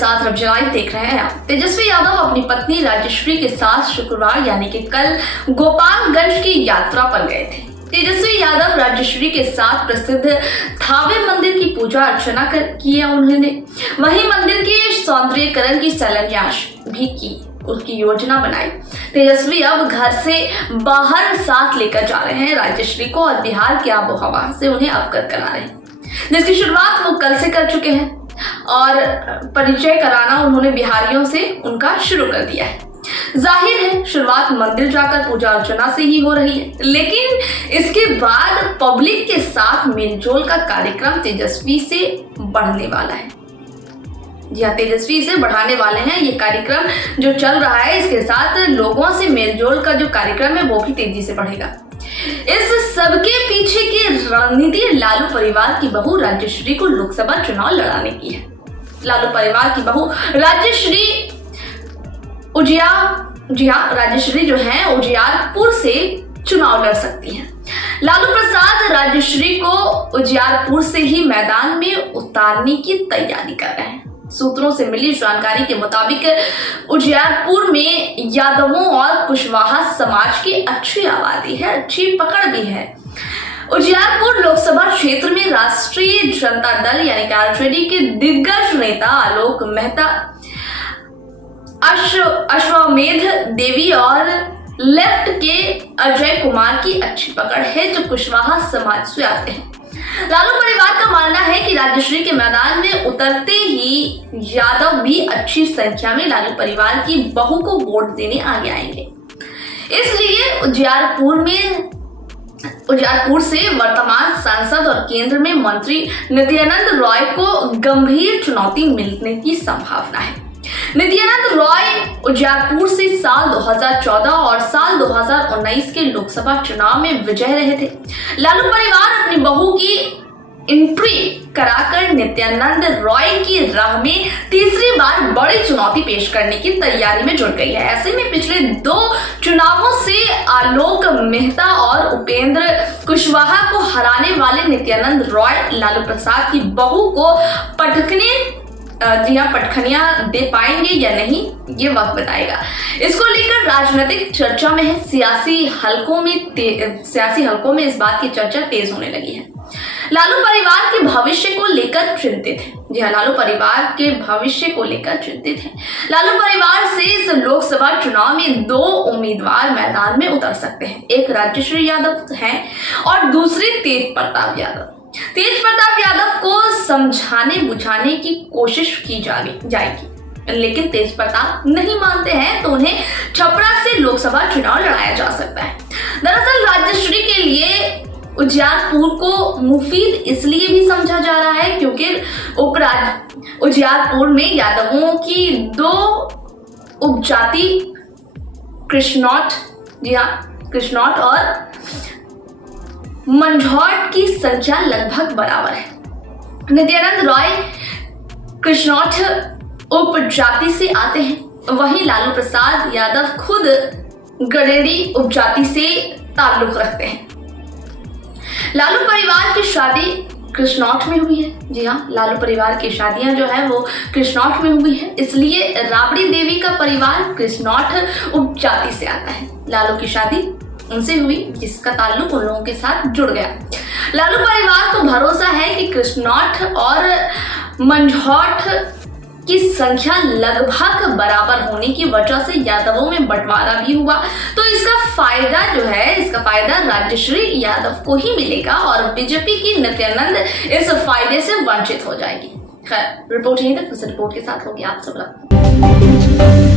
साथ रब्जी लाइव देख रहे हैं आप। तेजस्वी यादव अपनी पत्नी राजश्री के साथ शुक्रवार यानी कि कल गोपालगंज की यात्रा पर गए थे। तेजस्वी यादव राजश्री के साथ प्रसिद्ध थावे मंदिर की पूजा अर्चना किया उन्होंने। वहीं मंदिर के सौंदर्यीकरण की शिलान्यास भी की, उसकी योजना बनाई। तेजस्वी अब घर से बाहर साथ लेकर जा रहे हैं राजश्री को और बिहार की आबोहवा से उन्हें अवगत करा रहे हैं, जिसकी शुरुआत वो कल से कर चुके हैं और परिचय कराना उन्होंने बिहारियों से उनका शुरू कर दिया है। जाहिर है शुरुआत मंदिर जाकर पूजा अर्चना से ही हो रही है, लेकिन इसके बाद पब्लिक के साथ मेलजोल का कार्यक्रम तेजस्वी से बढ़ने वाला है। जी हाँ, तेजस्वी से बढ़ाने वाले हैं ये कार्यक्रम जो चल रहा है। इसके साथ लोगों से मेलजोल का जो कार्यक्रम है वो भी तेजी से बढ़ेगा। इस सबके पीछे की रणनीति लालू परिवार की बहू राजश्री को लोकसभा चुनाव लड़ाने की है। लालू परिवार की बहू राजश्री राजश्री जो है उजियारपुर से चुनाव लड़ सकती हैं। लालू प्रसाद राजश्री को उजियारपुर से ही मैदान में उतारने की तैयारी कर रहे हैं। सूत्रों से मिली जानकारी के मुताबिक उजियारपुर में यादवों और कुशवाहा समाज की अच्छी आबादी है, अच्छी पकड़ भी है। उजियारपुर लोकसभा क्षेत्र में राष्ट्रीय जनता दल यानी कि आरजेडी के दिग्गज नेता आलोक मेहता, अश्वमेध देवी और लेफ्ट के अजय कुमार की अच्छी पकड़ है जो कुशवाहा समाज से आते हैं। लालू परिवार का मानना है कि राजश्री के मैदान में उतरते ही यादव भी अच्छी संख्या में लालू परिवार की बहू को वोट देने आगे आएंगे। इसलिए उजियारपुर से वर्तमान सांसद और केंद्र में मंत्री नित्यानंद रॉय को गंभीर चुनौती मिलने की संभावना है। नित्यानंद रॉय उजियारपुर से साल 2014 और साल 2019 के लोकसभा चुनाव में विजय रहे थे। लालू परिवार अपनी बहू की एंट्री कराकर नित्यानंद रॉय की राह में तीसरी बार बड़ी चुनौती पेश करने की तैयारी में जुट गई है। ऐसे में पिछले 2 चुनावों से आलोक मेहता और उपेंद्र कुशवाहा को हराने वाले नित्यानंद रॉय लालू प्रसाद की बहू को पटखनियां दे पाएंगे या नहीं, ये वक्त बताएगा। इसको लेकर राजनीतिक चर्चा में है। सियासी हलकों में इस बात की चर्चा तेज होने लगी है। लालू परिवार के भविष्य को लेकर चिंतित है। जी हाँ, लालू परिवार के भविष्य को लेकर चिंतित है। लालू परिवार से इस लोकसभा चुनाव में 2 उम्मीदवार मैदान में उतर सकते हैं। एक राजश्री यादव है और दूसरी तेज प्रताप यादव। तेज प्रताप यादव को समझाने बुझाने की कोशिश की जाएगी, लेकिन तेज प्रताप नहीं मानते हैं तो उन्हें छपरा से लोकसभा चुनाव लड़ाया जा सकता है। दरअसल राजश्री के लिए उजियारपुर को मुफीद इसलिए भी समझा जा रहा है क्योंकि उजियारपुर में यादवों की 2 उपजाति कृष्णौट और मंझौट की संख्या लगभग बराबर है। नित्यानंद रॉय कृष्णौट उपजाति से आते हैं, वहीं लालू प्रसाद यादव खुद गडेरी उपजाति से ताल्लुक रखते हैं। लालू परिवार की शादी कृष्णौट में हुई है। जी हाँ, लालू परिवार की शादियां जो है वो कृष्णौट में हुई है, इसलिए राबड़ी देवी का परिवार कृष्णौट उपजाति से आता है। लालू की शादी उनसे हुई जिसका ताल्लुक उन लोगों के साथ जुड़ गया। लालू परिवार को भरोसा है कि कृष्णौट और मंझौट की संख्या लगभग बराबर होने की वजह से यादवों में बंटवारा भी हुआ, तो इसका फायदा राजश्री यादव को ही मिलेगा और बीजेपी की नित्यानंद इस फायदे से वंचित हो जाएगी। खैर, रिपोर्ट यहीं तक। रिपोर्ट के साथ होगी आप सब लोग।